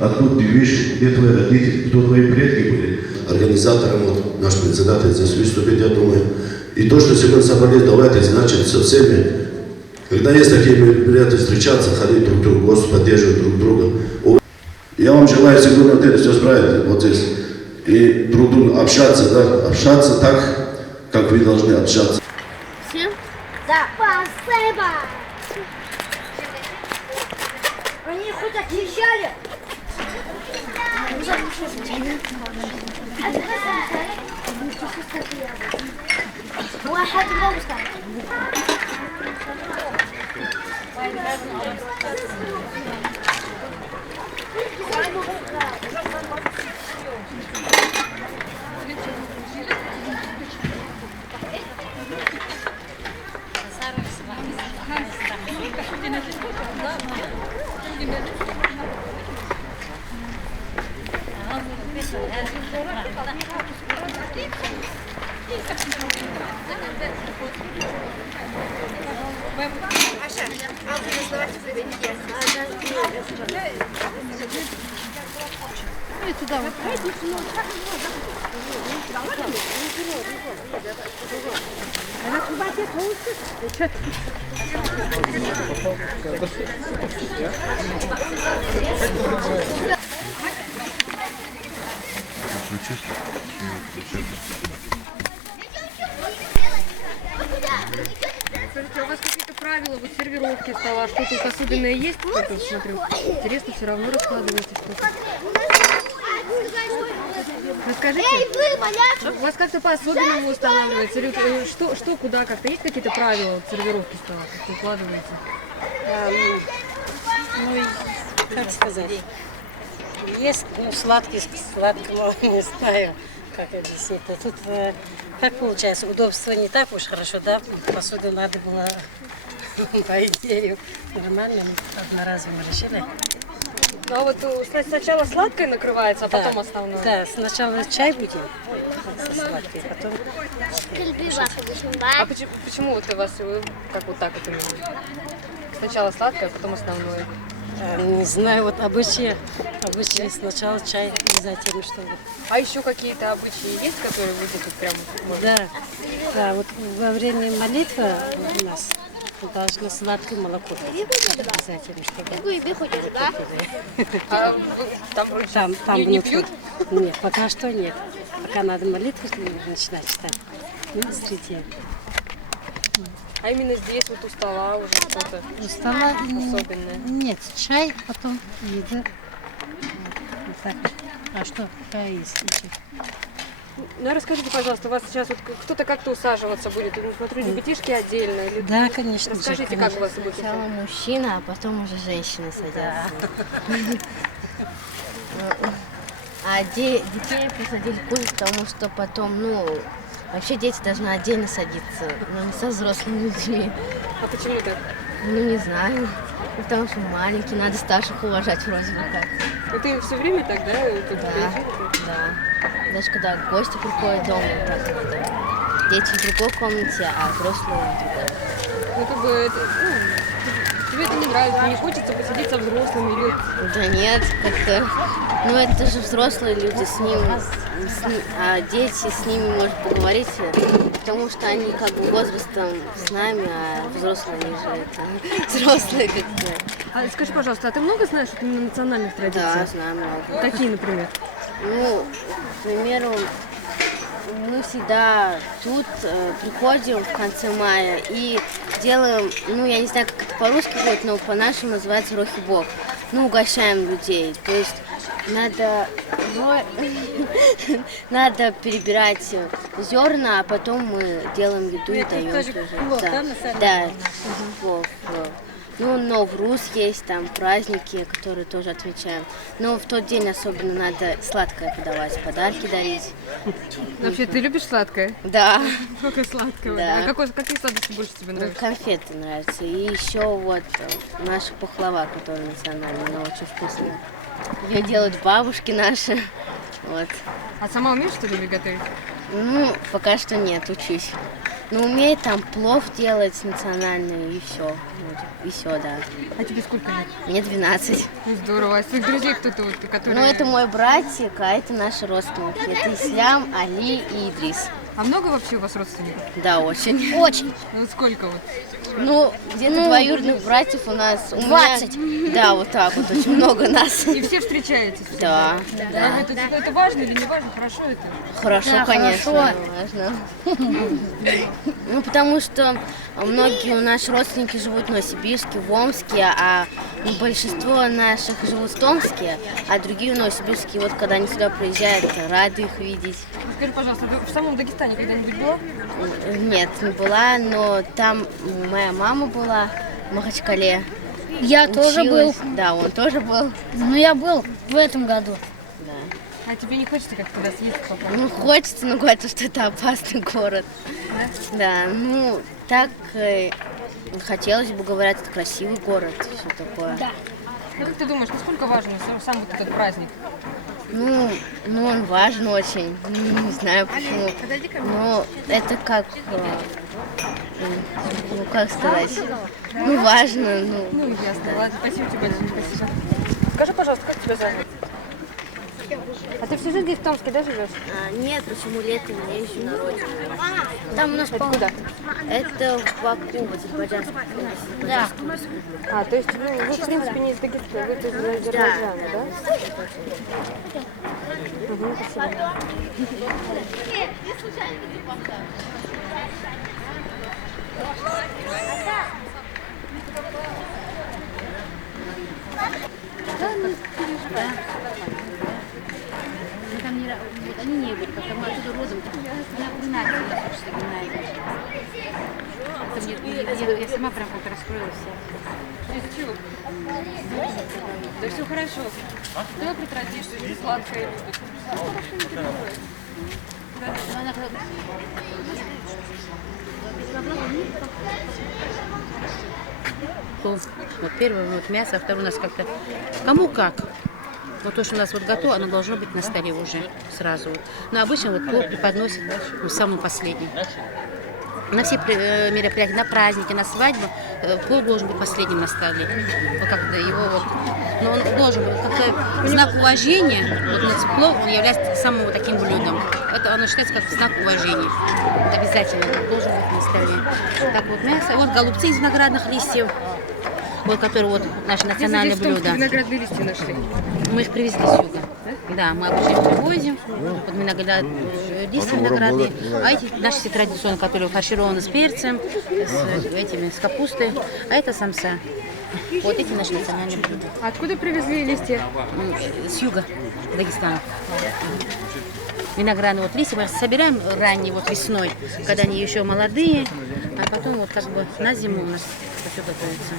откуда ты видишь, где твои родители, кто твои предки были. Организатором вот, наш председатель здесь выступит, я думаю. И то, что сегодня собрались, давайте, значит, со всеми, когда есть такие мероприятия, встречаться, ходить друг к другу, поддерживать друг друга. Я вам желаю сегодня вот это все справить, вот здесь. И друг другу общаться, да, общаться так, как вы должны общаться. Всем? Да. Спасибо. Они хоть отъезжали? واحد туда вот. Скажите, а у вас какие-то правила вот сервировки стола, что тут особенное есть? Я тоже смотрю. Интересно, все равно раскладываете что-то. Расскажите, у вас как-то по-особенному устанавливается? Или что, куда как-то? Есть какие-то правила вот, сервировки стола, как вы укладываете? Ну, как сказать, есть сладкий, сладкого, не знаю, как объяснить. А тут, как получается, удобство не так уж хорошо, да? Посуду надо было, по идее, нормально, одноразово мы решили. Ну, а вот сначала сладкое накрывается, а потом Да, основное? да, сначала чай будем, сладкий, потом... А почему вот у вас как вот так вот именно? Сначала сладкое, а потом основное? Не знаю, вот обычаи сначала чай обязательно, чтобы... А еще какие-то обычаи есть, которые вы тут прям можно? Да, вот во время молитвы у нас должно сладкое молоко быть. Обязательно, чтобы А там вроде там не внутри. пьют? Нет, пока что нет. Пока надо молитву начинать читать. Ну, среди. А именно здесь, вот у стола уже что-то У стола особенное? нет, чай, потом еда. Вот так. А что, какая есть еще? Ну, расскажите, пожалуйста, у вас сейчас вот кто-то как-то усаживаться будет? Ну, смотрю, ребятишки отдельно? Или... Да, конечно. Расскажите, как у вас будет? Сначала мужчина, а потом уже женщины садятся. А детей посадили позже, потому что потом, вообще дети должны отдельно садиться, но не со взрослыми людьми. А почему так? Не знаю. Потому что маленькие, надо старших уважать вроде бы как. Это все время так, да? Да. Даже когда гости приходят дома, так надо. Дети в другой комнате, а взрослые в другой. Ну, как бы, это, тебе это не нравится, не хочется посидеть со взрослыми или... Да нет, как-то... это же взрослые люди, а дети с ними может поговорить, потому что они как бы возрастом с нами, а взрослые они же это взрослые как-то. А скажи, пожалуйста, а ты много знаешь именно национальных традиций? Да, знаю много. Какие, например? К примеру, мы всегда тут приходим в конце мая и делаем, я не знаю, как это по-русски будет, но по-нашему называется рохи-бок. Угощаем людей. То есть надо перебирать зерна, а потом мы делаем еду и даем. тоже плов, да, на самом деле? Да, плов. Новруз есть, там праздники, которые тоже отмечаем. Но в тот день особенно надо сладкое подавать, подарки дарить. Вообще, ты любишь сладкое? Да. Сколько сладкого? Да. А какие сладости больше тебе нравятся? Конфеты нравятся. И еще наша пахлава, которая национальная, она очень вкусная. Ее делают бабушки наши. Вот. А сама умеешь что-либо готовить? Пока что нет, учусь. Ну, умеет там плов делать национальный и все. Вот, и все, да. А тебе сколько лет? Мне 12. Ну, здорово. А своих друзей кто-то вот, которые... Ну, это мой братик, а это наши родственники. Это Ислям, Али и Идрис. А много вообще у вас родственников? Да, очень. Очень. Ну, сколько вот? Ну, где-то двоюродных братьев у нас... 20. Да, вот так вот, очень много нас. И все встречаетесь? Да, А это важно или не важно? Хорошо это? хорошо, Да, конечно, хорошо. важно. Ну, потому что многие наши родственники живут в Новосибирске, в Омске, а большинство наших живут в Томске, а другие в Новосибирске. Вот когда они сюда приезжают, рады их видеть. Скажи, пожалуйста, ты в самом Дагестане когда-нибудь была? Нет, не была, но там моя мама была в Махачкале. Я тоже был. Училась. Да, он тоже был. Ну, я был в этом году. А тебе не хочется как туда съездить попробовать? Ну, хочется, но говорят, что это опасный город. Да, ну, так хотелось бы, говорят, это красивый город, все такое. Да. Ну, как ты думаешь, насколько важен сам вот этот праздник? Ну, он важен очень. Не знаю почему. Но это как, ну, как сказать, ну, важно, ну. Ну, ясно. Ладно, спасибо тебе большое. Спасибо. Скажи, пожалуйста, как тебя зовут? А ты всю жизнь здесь в Томске, да, живешь? Нет, почему летом я езжу на родину. Там у нас Это куда? Это в Баку, в Азербайджанской области. Да. А, то есть вы в принципе, не из Дагестана, вы из Азербайджана, да? Угу, спасибо. Они не были, потому что оттуда родом. Она в гимназии, она хочет гимназии. Я сама прям как расстроилась вся. Из чего? Да все хорошо. Кто притратишь, сладкое любит. Вот первое вот мясо, а второе у нас как-то кому как. Вот то, что у нас вот готово, оно должно быть на столе уже сразу. Вот. Но обычно вот плов преподносит самый последний. На все мероприятия, на праздники, на свадьбу плов должен быть последним на столе. Вот как-то его вот, но он должен быть как-то знак уважения. Вот этот плов, он является самым вот таким блюдом. Это оно считается как знак уважения. Вот обязательно должен быть на столе. Так вот мясо, вот голубцы из виноградных листьев. Вот, которые вот наше национальное блюдо. Виноградные листья нашли. Мы их привезли с юга. Да, мы обычно их привозим. Вот листья виноградные. А эти наши все традиционные, которые фаршированы с перцем, с капустой. А это самса. Вот эти наши национальные блюда. А откуда привезли листья? С юга Дагестана. Виноградные вот листья мы собираем ранние, вот весной, когда они еще молодые, а потом вот как бы на зиму у нас это все готовится.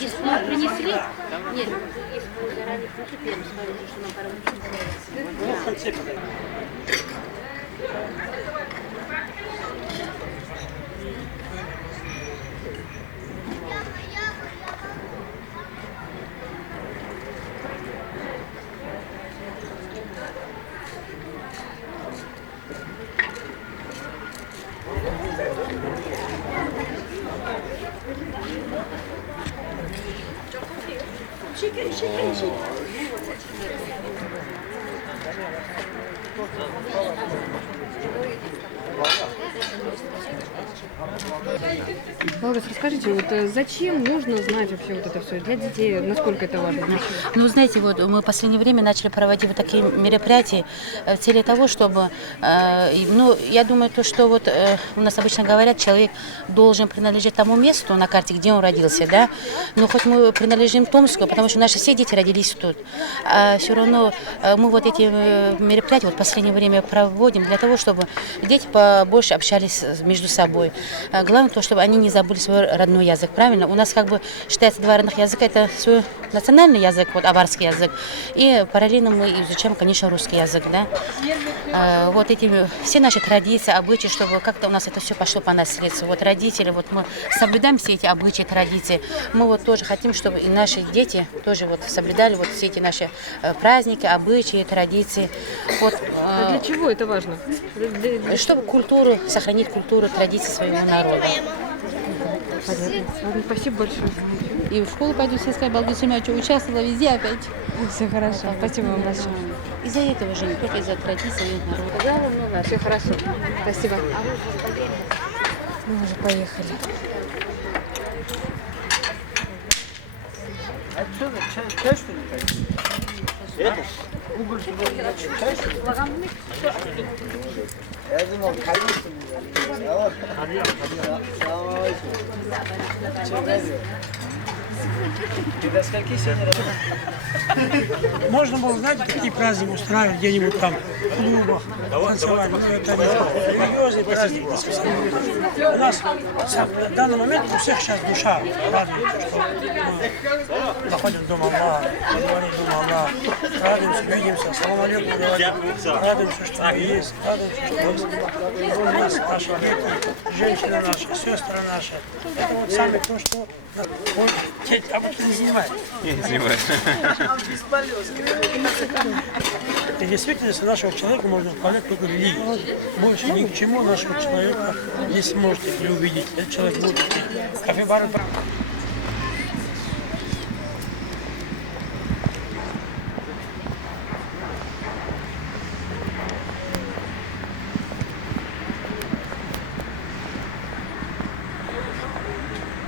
Если мы принесли, нет, если мы заранее принесли, я бы сказала, что нам пора. Лаурис, расскажите, вот зачем нужно знать вообще вот это все для детей? Насколько это важно? Для чего? Ну, знаете, вот мы в последнее время начали проводить вот такие мероприятия в целях того, чтобы, ну, я думаю, то, что вот у нас обычно говорят, человек должен принадлежать тому месту на карте, где он родился, да, но хоть мы принадлежим Томску, потому что наши все дети родились тут, а все равно мы вот эти мероприятия вот в последнее время проводим для того, чтобы дети побольше общались между собой. Главное то, чтобы они не забыли свой родной язык, правильно? У нас как бы считается два родных языка, это свой национальный язык, вот аварский язык, и параллельно мы изучаем, конечно, русский язык, да. Вот эти все наши традиции, обычаи, чтобы как-то у нас это все пошло по наследству. Вот родители, вот мы соблюдаем все эти обычаи, традиции. Мы вот тоже хотим, чтобы и наши дети тоже вот соблюдали вот все эти наши праздники, обычаи, традиции. Вот, А для чего это важно? чтобы культуру, сохранить культуру, традиции своего народа. Понятно. Ладно, спасибо большое. И в школу пойду, сельская балдышима, участвовала везде опять. Все хорошо. Спасибо вам большое. Из-за этого же, не только из-за традиций народа. Все хорошо. Спасибо. Мы уже поехали. Можно было, знаете, такие праздники устраивать где-нибудь там в клубах, танцевать. Ну, это не религиозный праздник. У нас в данный момент у всех сейчас душа радуется, что мы находим дом Аллаха, говорим дом Аллаха, радуемся, видимся, салам алейкум говорим, радуемся, что мы есть, радуемся, что у нас наши дети, женщины наши, сестры наши. Это вот самое то, что вот, а вот не занимает. И действительно, нашего человека можно управлять только религией. Больше ни к чему нашего человека, если можете увидеть, этот человек будет.